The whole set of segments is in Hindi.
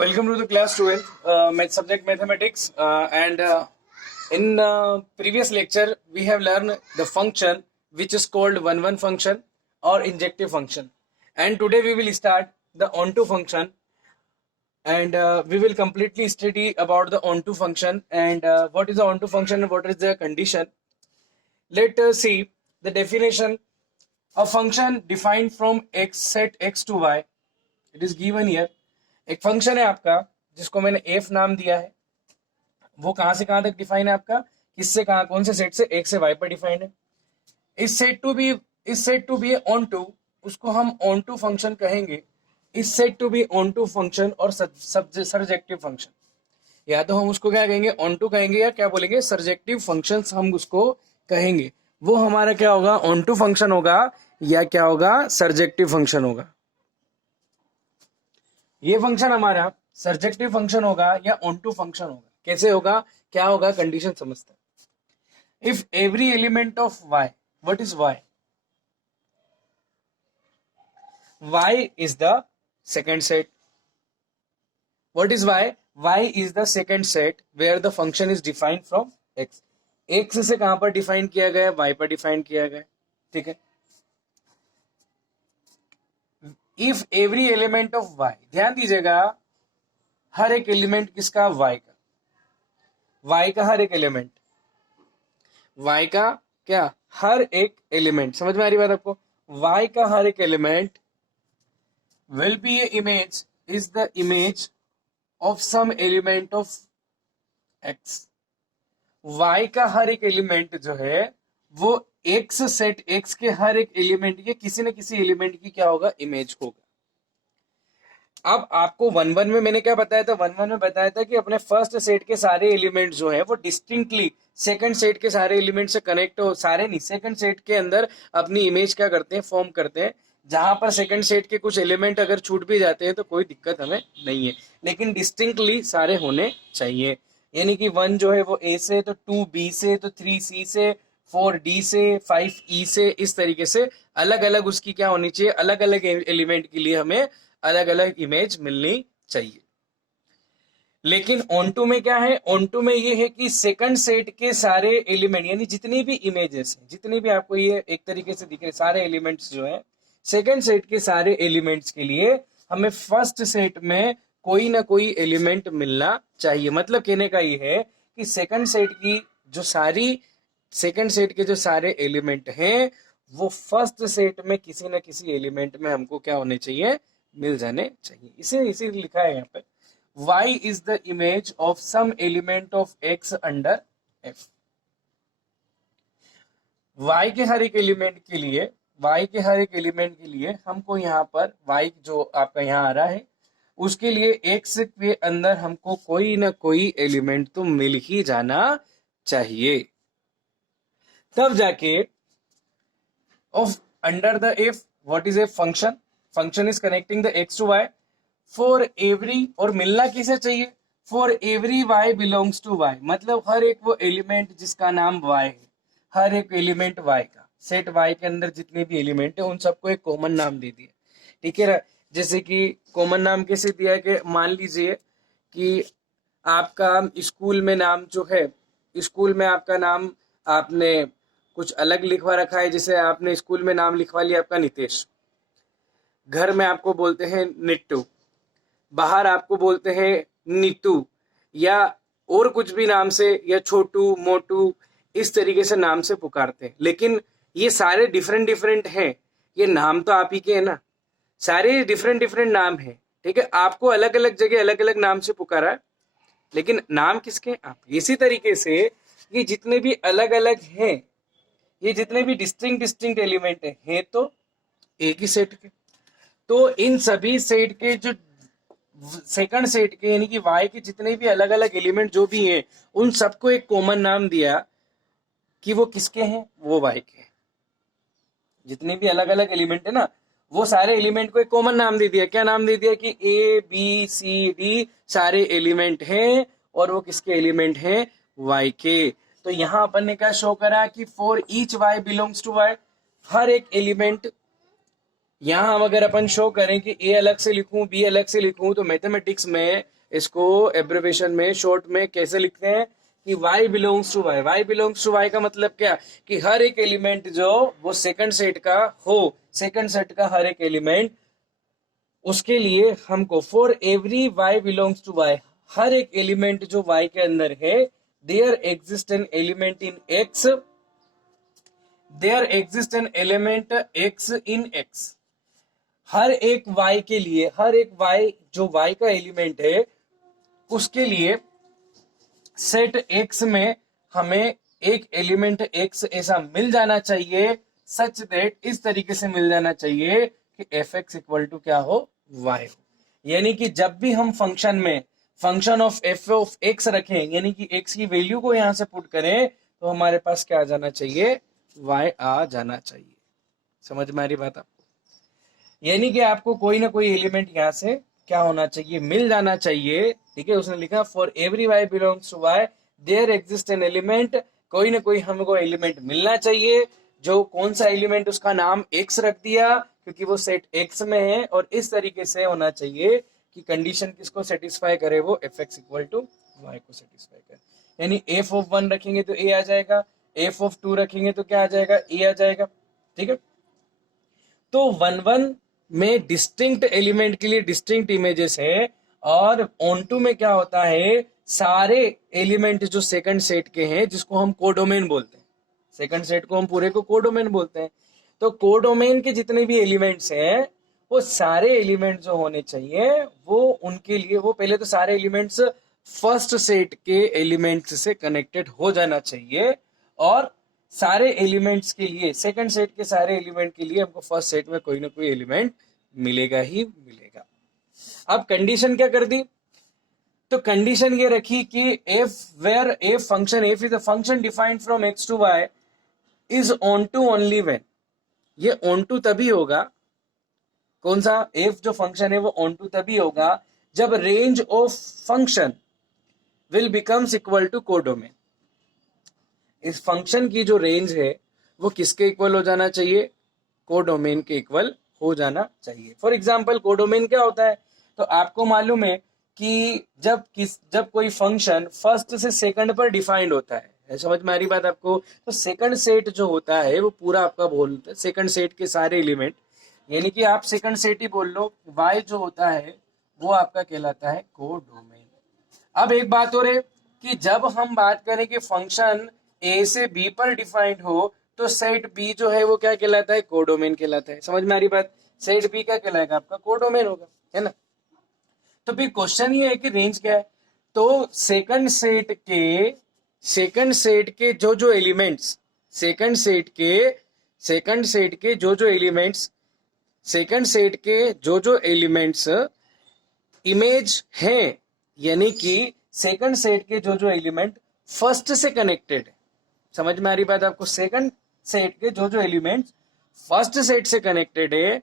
Welcome to the class 12, subject mathematics. And in previous lecture, we have learned the function which is called one function or injective function. And today we will start the onto function, and we will completely study about the onto function and what is the onto function and what is the condition. Let us see the definition. A function defined from x set x to y. It is given here. एक फंक्शन है आपका जिसको मैंने एफ नाम दिया है, वो कहां से कहां तक डिफाइन है आपका, किससे कहां, कौन से सेट से, एक से वाई पर डिफाइन है. Is said to be onto, उसको हम ऑन टू फंक्शन कहेंगे. Is said to be onto function और सर्जेक्टिव फंक्शन, या तो हम उसको क्या कहेंगे, ऑन टू कहेंगे, या क्या बोलेंगे, सर्जेक्टिव फंक्शन हम उसको कहेंगे. वो हमारा क्या होगा, ऑन टू फंक्शन होगा या क्या होगा, सर्जेक्टिव फंक्शन होगा. ये फंक्शन हमारा सर्जेक्टिव फंक्शन होगा या ऑनटू फंक्शन होगा. कैसे होगा, क्या होगा, कंडीशन समझते हैं. If every element of y, what is y? y is the second set. What is y? y is the second set where the function is defined from x. x से कहां पर डिफाइन किया गया, y पर डिफाइन किया गया. ठीक है. If every element of y, ध्यान दीजिएगा, हर एक एलिमेंट किसका, y का. y का हर एक एलिमेंट, y का क्या, हर एक एलिमेंट. समझ में आ रही बात आपको? y का हर एक element will be a image, is the image of some element of x. y का हर एक एलिमेंट जो है वो x सेट x के हर एक एलिमेंट के किसी न किसी एलिमेंट की क्या होगा, इमेज होगा. अब आपको वन में मैंने क्या बताया था, वन में बताया था कि अपने फर्स्ट सेट के सारे एलिमेंट जो है वो डिस्टिंक्टली सेकंड सेट के सारे एलिमेंट से कनेक्ट हो, सारे नहीं, सेकंड सेट के अंदर अपनी इमेज क्या करते हैं, फॉर्म करते हैं. जहां पर सेकंड सेट के कुछ एलिमेंट अगर छूट भी जाते हैं तो कोई दिक्कत हमें नहीं है, लेकिन डिस्टिंक्टली सारे होने चाहिए. यानी कि 1 जो है वो ए से, तो 2 बी से, तो 3 सी से, 4 डी से, 5 ई से, इस तरीके से अलग अलग उसकी क्या होनी चाहिए, अलग अलग एलिमेंट के लिए हमें अलग अलग इमेज मिलनी चाहिए. लेकिन ऑनटू में क्या है, ऑनटू में ये है कि सेकंड सेट के सारे एलिमेंट, यानी जितनी भी इमेजेस हैं, जितनी भी आपको ये एक तरीके से दिख रहे सारे एलिमेंट्स जो है, सेकंड सेट के सारे एलिमेंट्स के लिए हमें फर्स्ट सेट में कोई ना कोई एलिमेंट मिलना चाहिए. मतलब कहने का ये है कि सेकंड सेट की जो सारी, सेकंड सेट के जो सारे एलिमेंट हैं वो फर्स्ट सेट में किसी न किसी एलिमेंट में हमको क्या होने चाहिए, मिल जाने चाहिए. इसे लिखा है यहाँ पे, y is the image of some element of x under f. y के हर एक एलिमेंट के लिए, y के हर एक एलिमेंट के लिए हमको यहाँ पर y जो आपका यहाँ आ रहा है उसके लिए x के अंदर हमको कोई ना कोई एलिमेंट तो मिल ही जाना चाहिए. तब जाके of under the f, what is a function, function is connecting the x to y for every, और मिलना किसे चाहिए, for every y belongs to y. मतलब हर एक वो एलिमेंट जिसका नाम y है, हर एक एलिमेंट y का, सेट y के अंदर जितने भी एलिमेंट है उन सबको एक कॉमन नाम दे दिया. ठीक है. जैसे कि कॉमन नाम कैसे दिया कि मान लीजिए कि आपका स्कूल में नाम जो है, स्कूल में आपका नाम आपने कुछ अलग लिखवा रखा है. जैसे आपने स्कूल में नाम लिखवा लिया आपका नितेश, घर में आपको बोलते हैं निट्टू, बाहर आपको बोलते हैं नीतू, या और कुछ भी नाम से, या छोटू, मोटू, इस तरीके से नाम से पुकारते हैं. लेकिन ये सारे डिफरेंट डिफरेंट हैं, ये नाम तो आप ही के हैं ना, सारे डिफरेंट डिफरेंट नाम हैं. ठीक है. आपको अलग अलग जगह अलग अलग नाम से पुकारा, लेकिन नाम किसके, आप. इसी तरीके से ये जितने भी अलग अलग हैं, ये जितने भी डिस्टिंक्ट एलिमेंट हैं तो एक ही सेट के. तो इन सभी सेट के जो सेकंड सेट के, यानी कि y के जितने भी अलग अलग एलिमेंट जो भी हैं उन सबको एक कॉमन नाम दिया कि वो किसके हैं, वो y के. जितने भी अलग अलग एलिमेंट है ना, वो सारे एलिमेंट को एक कॉमन नाम दे दिया. क्या नाम दे दिया कि a b c d सारे एलिमेंट हैं और वो किसके एलिमेंट हैं, y के. तो यहां अपन ने क्या शो करा कि for each y belongs to y, हर एक एलिमेंट यहाँ हम अगर अपन शो करें कि ए अलग से लिखूं बी अलग से लिखूं, तो मैथमेटिक्स में इसको एब्रिविएशन में शॉर्ट में कैसे लिखते हैं कि y belongs to y। y belongs to y का मतलब क्या कि हर एक एलिमेंट जो वो सेकंड सेट का हो, सेकंड सेट का हर एक एलिमेंट, उसके लिए हमको for every y belongs to y, हर एक एलिमेंट जो y के अंदर है, there exist an element in x, there exist an element x in x। हर एक y के लिए, हर एक y जो y का एलिमेंट है उसके लिए सेट x में हमें एक एलिमेंट x ऐसा मिल जाना चाहिए, सच दैट, इस तरीके से मिल जाना चाहिए कि एफ एक्स इक्वल टू क्या हो, y हो। यानी कि जब भी हम फंक्शन में function of F of x रखें, यानी कि x की वैल्यू को यहां से पुट करें, तो हमारे पास क्या आ जाना चाहिए, y आ जाना चाहिए। समझ में आ रही बात आपको? यानी कि आपको कोई ना कोई एलिमेंट यहां से क्या होना चाहिए, मिल जाना चाहिए। ठीक है, उसने लिखा for every y belongs to y there exist an element, कोई ना कोई हमको एलिमेंट मिलना चाहिए। जो कौन सा एलिमेंट, उसका नाम x रख दिया क्योंकि वो सेट x में है, और इस तरीके से होना चाहिए कि कंडीशन किसको सेटिस्फाई करे, वो f x equal to y को सेटिस्फाई करे। यानी एफ ऑफ 1 रखेंगे तो a आ जाएगा, एफ ऑफ 2 रखेंगे तो क्या आ जाएगा, a आ जाएगा। ठीक है, तो 1 1 में डिस्टिंक्ट एलिमेंट के लिए डिस्टिंक्ट इमेजेस है, और ऑन टू में क्या होता है, सारे एलिमेंट जो सेकंड सेट के हैं, जिसको हम कोडोमेन बोलते हैं, सेकंड सेट को हम पूरे को कोडोमेन बोलते हैं। तो कोडोमेन के जितने भी एलिमेंट्स हैं, वो सारे एलिमेंट जो होने चाहिए, वो उनके लिए वो पहले तो सारे एलिमेंट्स फर्स्ट सेट के एलिमेंट्स से कनेक्टेड हो जाना चाहिए, और सारे एलिमेंट्स के लिए, सेकंड सेट के सारे एलिमेंट के लिए हमको फर्स्ट सेट में कोई ना कोई एलिमेंट मिलेगा ही मिलेगा। अब कंडीशन क्या कर दी, तो कंडीशन ये रखी कि f where f function, f is a function defined from x to y is onto only when, ये ऑन टू तभी होगा, कौन सा, एफ जो फंक्शन है वो ऑन टू तभी होगा जब range of function will becomes equal to codomain. इस फंक्शन की जो रेंज है वो किसके इक्वल हो जाना चाहिए, कोडोमेन के इक्वल हो जाना चाहिए। फॉर एग्जाम्पल कोडोमेन क्या होता है, तो आपको मालूम है कि जब कोई फंक्शन फर्स्ट से सेकंड पर डिफाइंड होता है, समझ में आ रही बात आपको, तो सेकंड सेट जो होता है वो पूरा आपका बोलता है सेकंड सेट के सारे एलिमेंट, यानी कि आप सेकंड सेट ही बोल लो, y जो होता है वो आपका कहलाता है कोडोमेन। अब एक बात और है कि जब हम बात करें कि फंक्शन ए से बी पर डिफाइंड हो, तो सेट बी जो है वो क्या कहलाता है, कोडोमेन कहलाता है। समझ में आ रही बात, सेट बी क्या कहलाएगा, आपका कोडोमेन होगा, है ना। तो फिर क्वेश्चन ये है कि रेंज क्या है, तो सेकंड सेट के जो एलिमेंट्स, सेकंड सेट के जो एलिमेंट्स, सेकंड सेट के जो एलिमेंट्स इमेज हैं, यानी कि सेकंड सेट के जो एलिमेंट फर्स्ट से कनेक्टेड है, समझ में आ रही बात आपको, सेकंड सेट के जो एलिमेंट्स फर्स्ट सेट से कनेक्टेड है,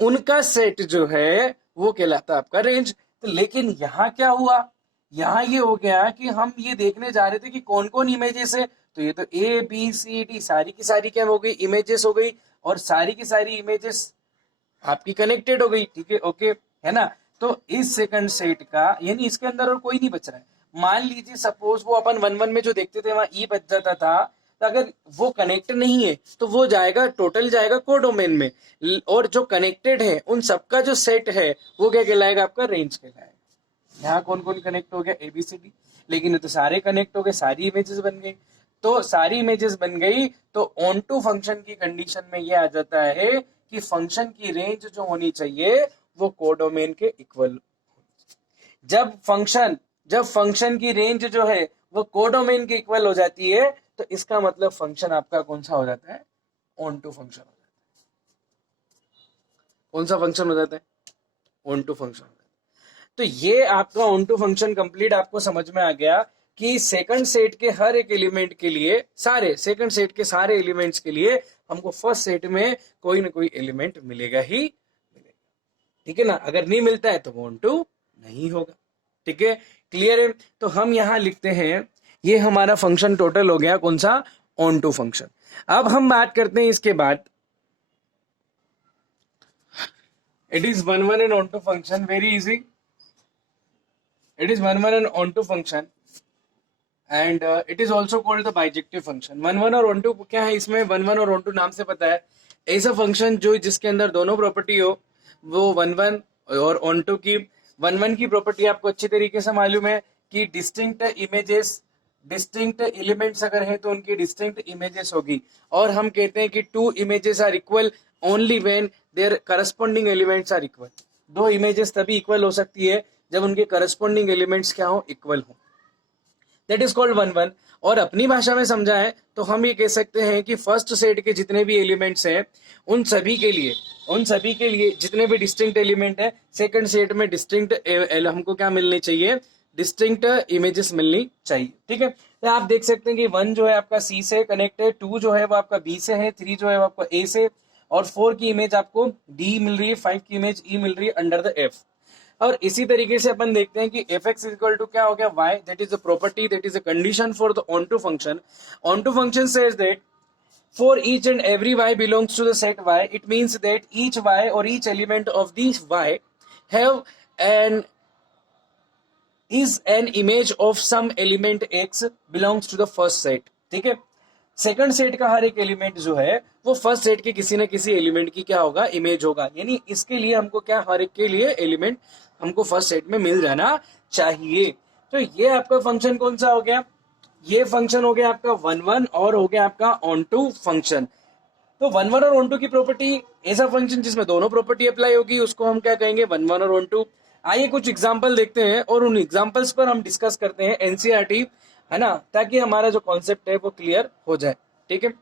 उनका सेट जो है वो कहलाता है आपका रेंज। तो लेकिन यहाँ क्या हुआ, यहाँ ये हो गया कि हम ये देखने जा रहे थे कि कौन कौन इमेजेस है, तो ये तो ए बी सी डी सारी की सारी क्या हो गई, इमेजेस हो गई, और सारी की सारी इमेजेस आपकी कनेक्टेड हो गई। ठीक है, ओके, है ना। तो इस सेकंड सेट का, यानी इसके अंदर और कोई नहीं बच रहा है। मान लीजिए सपोज वो अपन 1 1 में जो देखते थे वहां ई बच जाता था, तो अगर वो कनेक्ट नहीं है तो वो जाएगा, टोटल जाएगा कोडोमेन में, और जो कनेक्टेड है उन सबका जो सेट है वो क्या कहलाएगा, आपका रेंज कहलाएगा। यहाँ कौन कौन कनेक्ट हो गया, एबीसीडी, लेकिन ये तो सारे कनेक्ट हो गए, सारी इमेजेस बन गई। तो सारी इमेजेस बन गई तो ऑन टू फंक्शन की कंडीशन में ये आ जाता है कि फंक्शन की रेंज जो होनी चाहिए वो कोडोमेन के इक्वल। जब फंक्शन की रेंज जो है वो कोडोमेन के इक्वल हो जाती है, तो इसका मतलब फंक्शन आपका कौन सा हो जाता है, ऑन टू फंक्शन हो जाता है। कौन सा फंक्शन हो जाता है, ऑन टू फंक्शन हो जाता है। तो ये आपका ऑन टू फंक्शन कंप्लीट आपको समझ में आ गया कि सेकंड सेट के हर एक एलिमेंट के लिए, सारे सेकंड सेट के सारे एलिमेंट्स के लिए हमको फर्स्ट सेट में कोई ना कोई एलिमेंट मिलेगा ही मिलेगा। ठीक है ना, अगर नहीं मिलता है तो वो ऑन टू नहीं होगा। ठीक है, क्लियर है। तो हम यहां लिखते हैं, ये हमारा फंक्शन टोटल हो गया कौन सा, ऑन टू फंक्शन। अब हम बात करते हैं इसके बाद, It is one and onto function. Very easy. It is one and onto function. And it is also called the bijective function. One और ऑन टू क्या है इसमें, वन और ऑन टू नाम से पता है, ऐसा फंक्शन जो जिसके अंदर दोनों प्रॉपर्टी हो, वो वन और ऑन टू की. वन की प्रॉपर्टी आपको अच्छी तरीके से मालूम है कि डिस्टिंक्ट इमेजेस, डिस्टिंक्ट एलिमेंट्स अगर है तो उनकी डिस्टिंक्ट इमेजेस होगी. और हम कहते हैं कि two images are equal only when their corresponding elements are equal. दो इमेजेस तभी इक्वल हो सकती है जब उनके करस्पॉन्डिंग एलिमेंट्स क्या हो, इक्वल हो. That is called one. और अपनी भाषा में समझा है तो हम ये कह सकते हैं कि फर्स्ट सेट के जितने भी एलिमेंट्स हैं उन सभी के लिए जितने भी डिस्टिंक्ट एलिमेंट है, सेकंड सेट में डिस्टिंक्ट हमको क्या मिलनी चाहिए, डिस्टिंक्ट इमेजेस मिलनी चाहिए. ठीक है, तो आप देख सकते हैं कि वन जो है आपका सी से कनेक्ट है, टू जो है वो आपका बी से है, थ्री जो है वो आपका ए से, और फोर की इमेज आपको डी मिल रही है, फाइव की इमेज ई मिल रही है अंडर द एफ. और इसी तरीके से अपन देखते हैं कि एफ एक्स इक्वल टू क्या हो गया, y. That is the property, that is the condition for the onto function. Onto function says that for each and every y belongs to the set y. It means that each y or each element of these y have is an image of some element x belongs to the first set. ठीक है, सेकंड सेट का हर एक एलिमेंट जो है वो फर्स्ट सेट के किसी न किसी एलिमेंट की क्या होगा, इमेज होगा. यानी इसके लिए हमको क्या, हर एक के लिए एलिमेंट हमको फर्स्ट सेट में मिल जाना चाहिए. तो ये आपका फंक्शन कौन सा हो गया, ये फंक्शन हो गया आपका वन और हो गया आपका ऑन टू फंक्शन. तो वन और ऑन टू की प्रॉपर्टी, ऐसा फंक्शन जिसमें दोनों प्रॉपर्टी अप्लाई होगी उसको हम क्या कहेंगे, वन और ऑन टू. आइए कुछ एग्जांपल देखते हैं और उन एग्जांपल्स पर हम डिस्कस करते हैं एनसीईआरटी, है ना, ताकि हमारा जो कॉन्सेप्ट है वो क्लियर हो जाए. ठीक है.